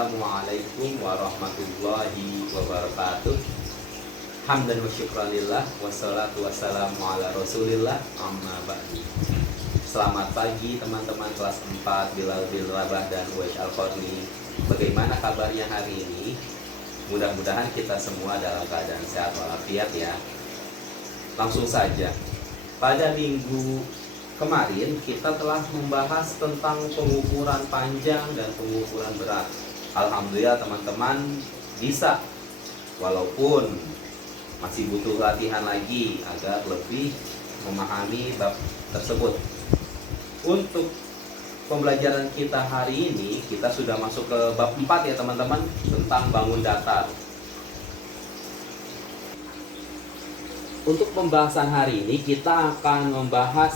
Assalamualaikum warahmatullahi wabarakatuh. Hamdan wa syukranillah, wassalatu wassalamu ala rasulillah, amma ba'du. Selamat pagi teman-teman kelas 4 Bilal bin Rabah dan Uwais Al-Qarni. Bagaimana kabarnya hari ini? Mudah-mudahan kita semua dalam keadaan sehat walafiat ya. Langsung saja, pada minggu kemarin kita telah membahas tentang pengukuran panjang dan pengukuran berat. Alhamdulillah teman-teman bisa, walaupun masih butuh latihan lagi agar lebih memahami bab tersebut. Untuk pembelajaran kita hari ini, kita sudah masuk ke bab 4 ya teman-teman, tentang bangun datar. Untuk pembahasan hari ini kita akan membahas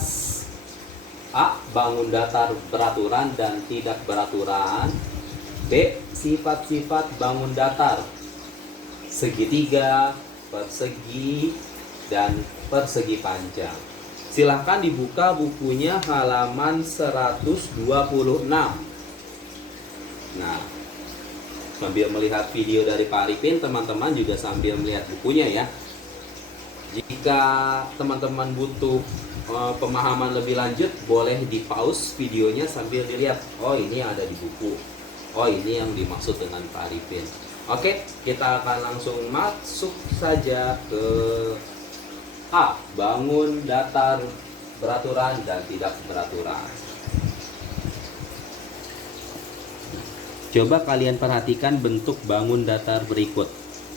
A. Bangun datar beraturan dan tidak beraturan. B. Sifat-sifat bangun datar, segitiga, persegi, dan persegi panjang. Silahkan dibuka bukunya halaman 126. Nah, sambil melihat video dari Pak Arifin, teman-teman juga sambil melihat bukunya ya. Jika teman-teman butuh pemahaman lebih lanjut, boleh di pause videonya sambil dilihat. Oh, ini ada di buku. Oh, ini yang dimaksud dengan Pak Arifin. Oke, kita akan langsung masuk saja ke A. Bangun datar beraturan dan tidak beraturan. Coba kalian perhatikan bentuk bangun datar berikut.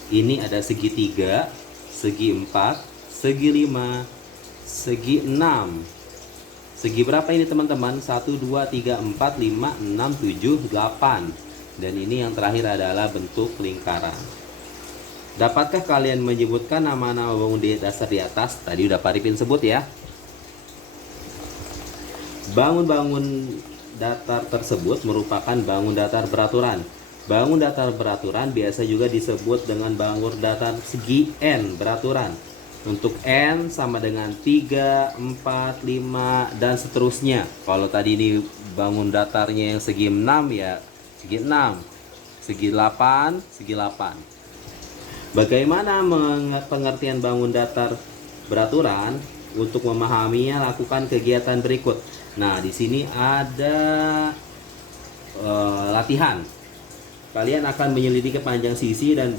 Ini ada segitiga, segi 4, segi 5, segi 6. Segi berapa ini teman-teman? 1, 2, 3, 4, 5, 6, 7, 8. Dan ini yang terakhir adalah bentuk lingkaran. Dapatkah kalian menyebutkan nama-nama bangun dasar di atas? Tadi udah Pak Arifin sebut ya. Bangun-bangun datar tersebut merupakan bangun datar beraturan. Bangun datar beraturan biasa juga disebut dengan bangun datar segi N beraturan. Untuk N sama dengan 3, 4, 5, dan seterusnya. Kalau tadi ini bangun datarnya yang segi 6 ya segi 6, segi 8, segi 8. Bagaimana pengertian bangun datar beraturan? Untuk memahaminya lakukan kegiatan berikut. Nah, di sini ada latihan. Kalian akan menyelidiki panjang sisi dan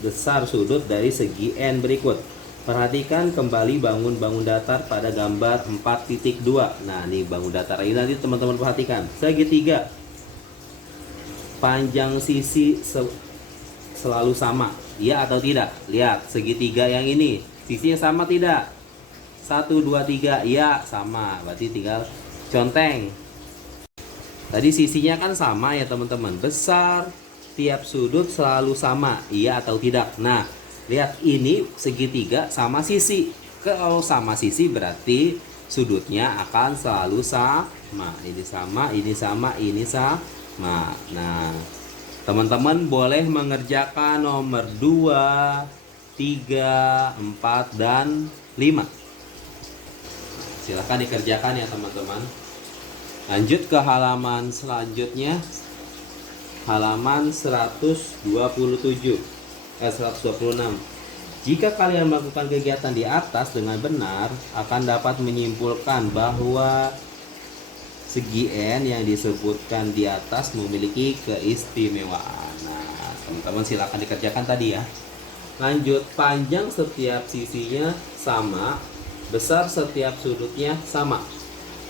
besar sudut dari segi N berikut. Perhatikan kembali bangun datar pada gambar 4.2. Nah, ini bangun datar ini nanti teman-teman perhatikan. Segitiga. Panjang sisi selalu sama. Iya atau tidak? Lihat, segitiga yang ini. Sisinya sama tidak? 1, 2, 3. Iya, sama. Berarti tinggal conteng. Tadi sisinya kan sama ya teman-teman. Besar, tiap sudut selalu sama. Iya atau tidak? Nah, lihat ini segitiga sama sisi. Kalau sama sisi berarti sudutnya akan selalu sama. Ini sama, ini sama, ini sama. Nah, teman-teman boleh mengerjakan nomor 2, 3, 4, dan 5. Silahkan dikerjakan ya teman-teman. Lanjut ke halaman selanjutnya. Halaman 126. Jika kalian melakukan kegiatan di atas dengan benar, akan dapat menyimpulkan bahwa segi N yang disebutkan di atas memiliki keistimewaan. Nah, teman-teman silakan dikerjakan tadi ya. Lanjut, panjang setiap sisinya sama, besar setiap sudutnya sama.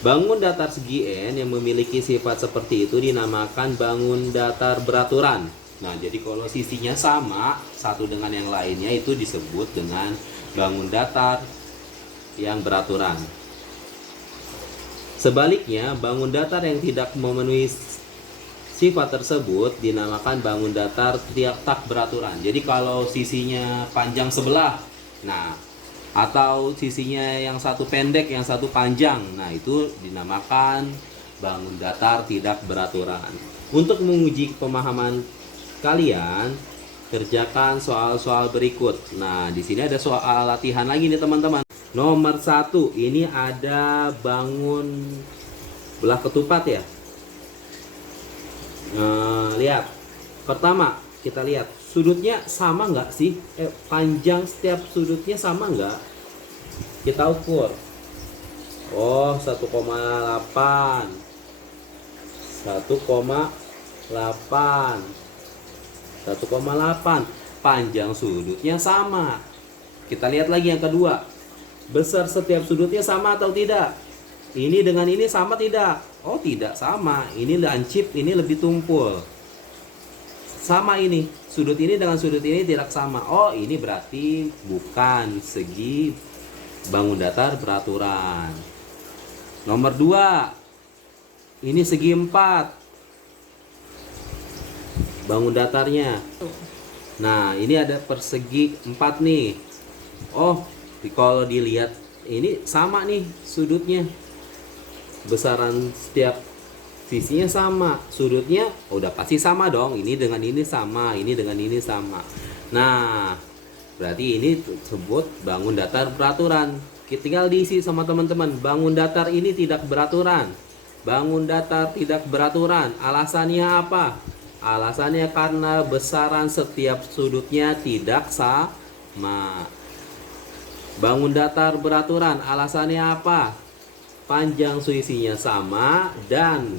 Bangun datar segi N yang memiliki sifat seperti itu dinamakan bangun datar beraturan. Nah, jadi kalau sisinya sama satu dengan yang lainnya itu disebut dengan bangun datar yang beraturan. Sebaliknya, bangun datar yang tidak memenuhi sifat tersebut dinamakan bangun datar tak beraturan. Jadi kalau sisinya panjang sebelah, nah, atau sisinya yang satu pendek, yang satu panjang, nah itu dinamakan bangun datar tidak beraturan. Untuk menguji pemahaman kalian, kerjakan soal-soal berikut. Nah, di sini ada soal latihan lagi nih teman-teman. Nomor 1, ini ada bangun belah ketupat ya. Lihat, Pertama, kita lihat sudutnya sama nggak sih? Panjang setiap sudutnya sama nggak? Kita ukur. Oh, 1,8. 1,8. 1,8. Panjang sudutnya sama. Kita lihat lagi yang kedua. Besar setiap sudutnya sama atau tidak? Ini dengan ini sama tidak? Oh, tidak sama. Ini lancip, ini lebih tumpul. Sama ini. Sudut ini dengan sudut ini tidak sama. Oh, ini berarti bukan segi bangun datar beraturan. Nomor 2. Ini segi 4. Bangun datarnya. Nah, ini ada persegi 4 nih. Oh, kalau dilihat ini sama nih sudutnya. Besaran setiap sisinya sama, sudutnya udah pasti sama dong. Ini dengan ini sama, ini dengan ini sama. Nah, berarti ini disebut bangun datar beraturan. Kita tinggal diisi sama teman-teman. Bangun datar ini tidak beraturan. Bangun datar tidak beraturan. Alasannya apa? Alasannya karena besaran setiap sudutnya tidak sama. Bangun datar beraturan. Alasannya apa? Panjang sisinya sama dan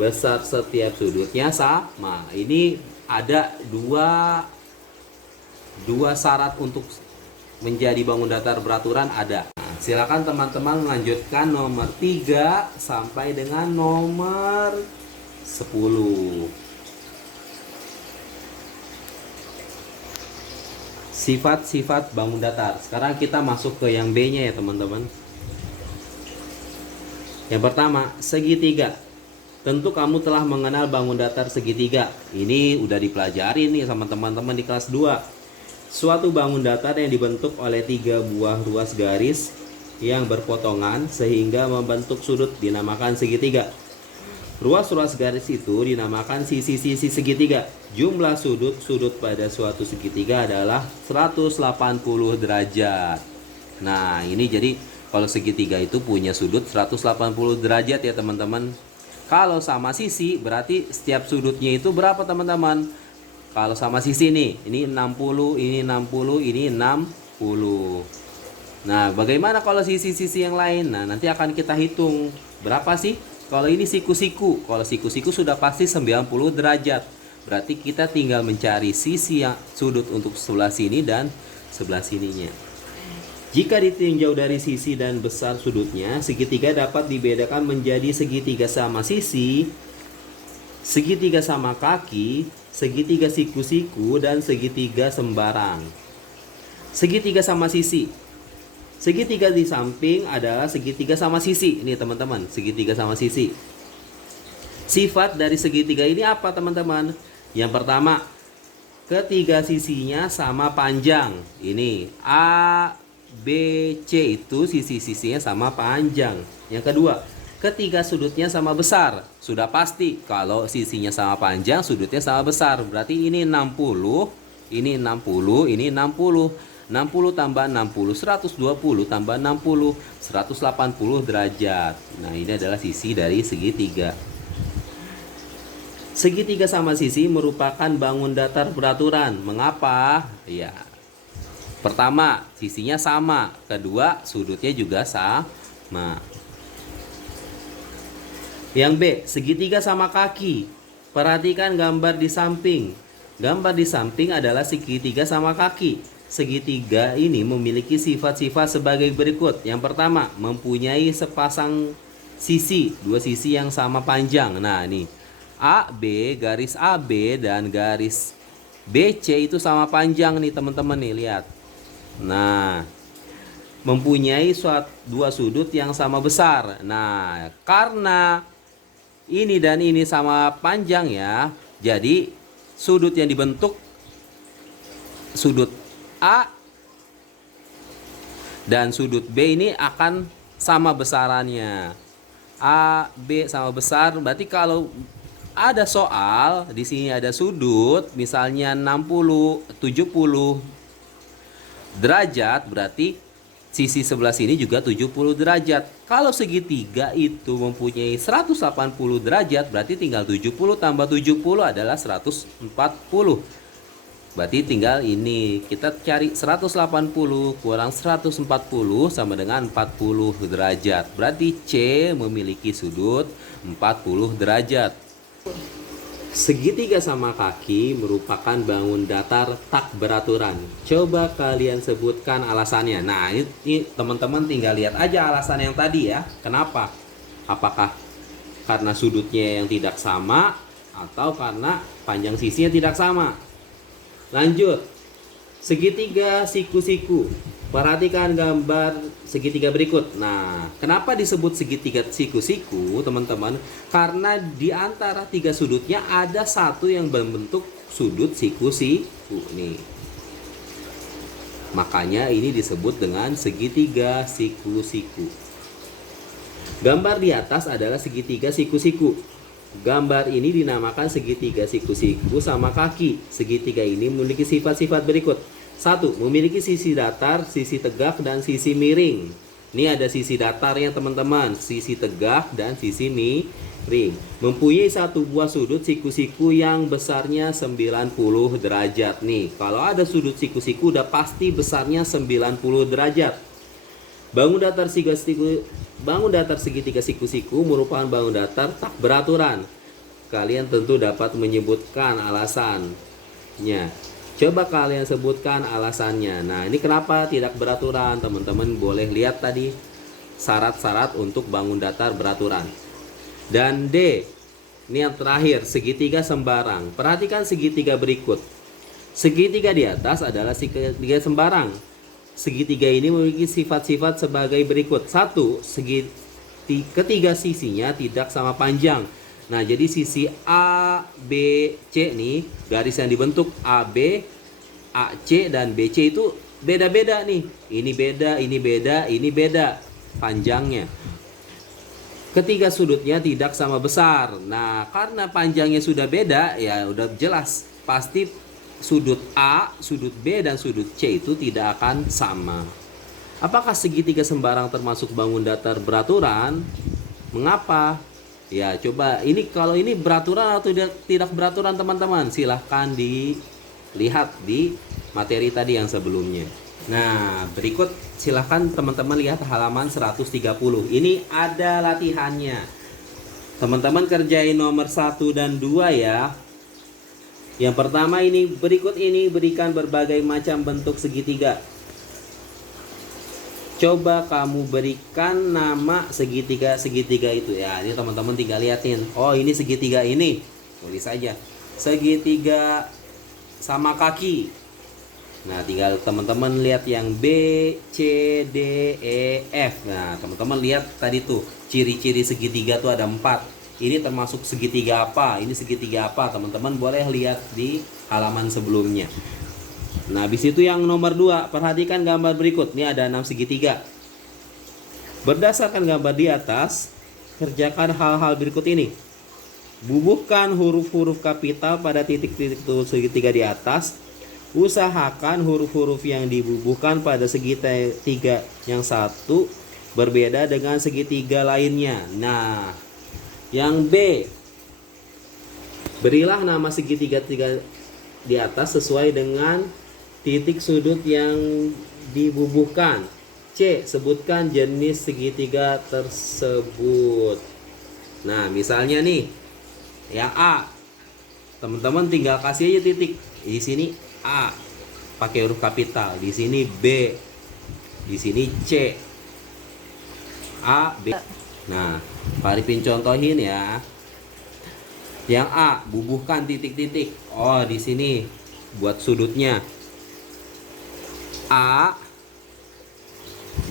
besar setiap sudutnya sama. Ini ada dua syarat untuk menjadi bangun datar beraturan ada. Nah, silakan teman-teman melanjutkan nomor 3 sampai dengan nomor 10. Sifat-sifat bangun datar. Sekarang kita masuk ke yang B-nya ya teman-teman. Yang pertama, segitiga. Tentu kamu telah mengenal bangun datar segitiga. Ini udah dipelajari nih sama teman-teman di kelas 2. Suatu bangun datar yang dibentuk oleh 3 buah ruas garis yang berpotongan sehingga membentuk sudut dinamakan segitiga. Ruas-ruas garis itu dinamakan sisi-sisi segitiga. Jumlah sudut-sudut pada suatu segitiga adalah 180 derajat. Nah, ini jadi kalau segitiga itu punya sudut 180 derajat ya teman-teman. Kalau sama sisi berarti setiap sudutnya itu berapa teman-teman? Kalau sama sisi nih, ini 60, ini 60, ini 60. Nah, bagaimana kalau sisi-sisi yang lain? Nah, nanti akan kita hitung berapa sih? Kalau ini siku-siku, kalau siku-siku sudah pasti 90 derajat. Berarti kita tinggal mencari sisi yang sudut untuk sebelah sini dan sebelah sininya. Jika ditinjau dari sisi dan besar sudutnya, segitiga dapat dibedakan menjadi segitiga sama sisi, segitiga sama kaki, segitiga siku-siku, dan segitiga sembarang. Segitiga sama sisi. Segitiga di samping adalah segitiga sama sisi. Ini teman-teman, segitiga sama sisi. Sifat dari segitiga ini apa teman-teman? Yang pertama, ketiga sisinya sama panjang. Ini A, B, C itu sisi-sisinya sama panjang. Yang kedua, ketiga sudutnya sama besar. Sudah pasti kalau sisinya sama panjang, sudutnya sama besar. Berarti ini 60, ini 60, ini 60. 60 tambah 60, 120 tambah 60, 180 derajat. Nah, ini adalah sisi dari segitiga. Segitiga sama sisi merupakan bangun datar beraturan. Mengapa? Ya. Pertama, sisinya sama. Kedua, sudutnya juga sama. Yang B, segitiga sama kaki. Perhatikan gambar di samping. Gambar di samping adalah segitiga sama kaki. Segitiga ini memiliki sifat-sifat sebagai berikut. Yang pertama, mempunyai sepasang sisi, dua sisi yang sama panjang. Nah, ini AB, garis AB dan garis BC itu sama panjang nih teman-teman nih, lihat. Nah, mempunyai dua sudut yang sama besar. Nah, karena ini dan ini sama panjang ya, jadi sudut yang dibentuk sudut A dan sudut B ini akan sama besarannya. A, B sama besar. Berarti kalau ada soal di sini ada sudut misalnya 60, 70 derajat, berarti sisi sebelah sini juga 70 derajat. Kalau segitiga itu mempunyai 180 derajat, berarti tinggal 70 tambah 70 adalah 140. Berarti tinggal ini, kita cari 180 kurang 140 sama dengan 40 derajat. Berarti C memiliki sudut 40 derajat. Segitiga sama kaki merupakan bangun datar tak beraturan. Coba kalian sebutkan alasannya. Nah, ini teman-teman tinggal lihat aja alasan yang tadi ya. Kenapa? Apakah karena sudutnya yang tidak sama atau karena panjang sisinya tidak sama? Lanjut. Segitiga siku-siku. Perhatikan gambar segitiga berikut. Nah, kenapa disebut segitiga siku-siku, teman-teman? Karena di antara tiga sudutnya ada satu yang berbentuk sudut siku-siku nih. Makanya ini disebut dengan segitiga siku-siku. Gambar di atas adalah segitiga siku-siku. Gambar ini dinamakan segitiga siku-siku sama kaki. Segitiga ini memiliki sifat-sifat berikut. 1. Memiliki sisi datar, sisi tegak, dan sisi miring. Ini ada sisi datarnya teman-teman, sisi tegak, dan sisi miring. Mempunyai satu buah sudut siku-siku yang besarnya 90 derajat. Nih, kalau ada sudut siku-siku udah pasti besarnya 90 derajat. Bangun datar segitiga siku-siku merupakan bangun datar tak beraturan. Kalian tentu dapat menyebutkan alasannya. Coba kalian sebutkan alasannya. Nah, ini kenapa tidak beraturan? Teman-teman boleh lihat tadi syarat-syarat untuk bangun datar beraturan. Dan D, ini yang terakhir, segitiga sembarang. Perhatikan segitiga berikut. Segitiga di atas adalah segitiga sembarang. Segitiga ini memiliki sifat-sifat sebagai berikut. 1. Ketiga sisinya tidak sama panjang. Nah, jadi sisi A, B, C nih, garis yang dibentuk AB, AC, dan BC itu beda-beda nih. Ini beda, ini beda, ini beda panjangnya. Ketiga sudutnya tidak sama besar. Nah, karena panjangnya sudah beda, ya udah jelas. Pasti sudut A, sudut B, dan sudut C itu tidak akan sama. Apakah segitiga sembarang termasuk bangun datar beraturan? Mengapa? Ya, coba ini kalau ini beraturan atau tidak beraturan teman-teman, silahkan dilihat di materi tadi yang sebelumnya. Nah, berikut silahkan teman-teman lihat halaman 130. Ini ada latihannya. Teman-teman kerjain nomor 1 dan 2 ya. Yang pertama ini, berikut ini berikan berbagai macam bentuk segitiga. Coba kamu berikan nama segitiga-segitiga itu ya. Ini teman-teman tinggal liatin. Oh, ini segitiga ini. Tulis saja. Segitiga sama kaki. Nah, tinggal teman-teman lihat yang B, C, D, E, F. Nah, teman-teman lihat tadi tuh ciri-ciri segitiga tuh ada 4. Ini termasuk segitiga apa? Ini segitiga apa? Teman-teman boleh lihat di halaman sebelumnya. Nah, habis itu yang nomor 2, perhatikan gambar berikut. Ini ada 6 segitiga. Berdasarkan gambar di atas, kerjakan hal-hal berikut ini. Bubuhkan huruf-huruf kapital pada titik-titik segitiga di atas. Usahakan huruf-huruf yang dibubuhkan pada segitiga yang satu berbeda dengan segitiga lainnya. Nah, yang B, berilah nama segitiga di atas sesuai dengan titik sudut yang dibubuhkan. C, sebutkan jenis segitiga tersebut. Nah, misalnya nih, yang A, teman-teman tinggal kasih aja titik. Di sini A pakai huruf kapital, di sini B, di sini C, A, B. Nah, Pak Arifin contohin ya. Yang A, bubuhkan titik-titik. Oh, di sini buat sudutnya A,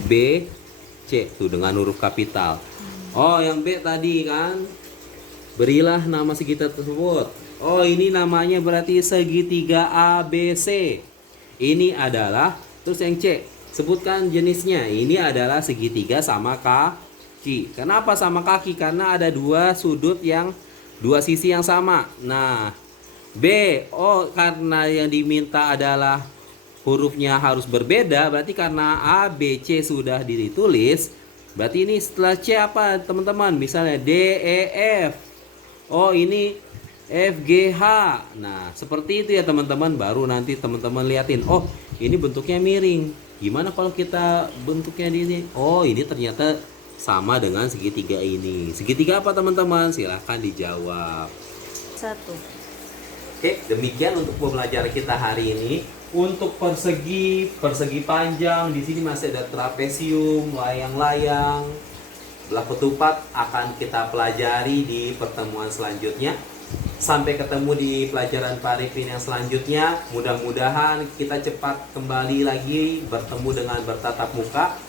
B, C tuh dengan huruf kapital. Oh, yang B tadi kan, berilah nama segitiga tersebut. Oh, ini namanya berarti segitiga ABC. Ini adalah, terus yang C, sebutkan jenisnya. Ini adalah segitiga sama kaki. Kenapa sama kaki? Karena ada dua sisi yang sama. Nah, B, oh karena yang diminta adalah hurufnya harus berbeda, berarti karena A, B, C sudah ditulis, Berarti ini setelah C apa teman-teman? Misalnya D, E, F. Oh ini F, G, H. Nah seperti itu ya teman-teman. Baru nanti teman-teman liatin. Oh ini bentuknya miring. Gimana kalau kita bentuknya di sini? Oh ini ternyata sama dengan segitiga ini. Segitiga apa teman-teman? Silahkan dijawab. 1. Oke, demikian untuk pembelajaran kita hari ini. Untuk persegi, persegi panjang, di sini masih ada trapesium, layang-layang, belah ketupat akan kita pelajari di pertemuan selanjutnya. Sampai ketemu di pelajaran Pak Arifin yang selanjutnya. Mudah-mudahan kita cepat kembali lagi bertemu dengan bertatap muka.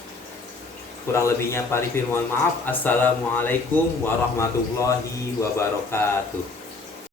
Kurang lebihnya Pak Arifin mohon maaf. Assalamualaikum warahmatullahi wabarakatuh.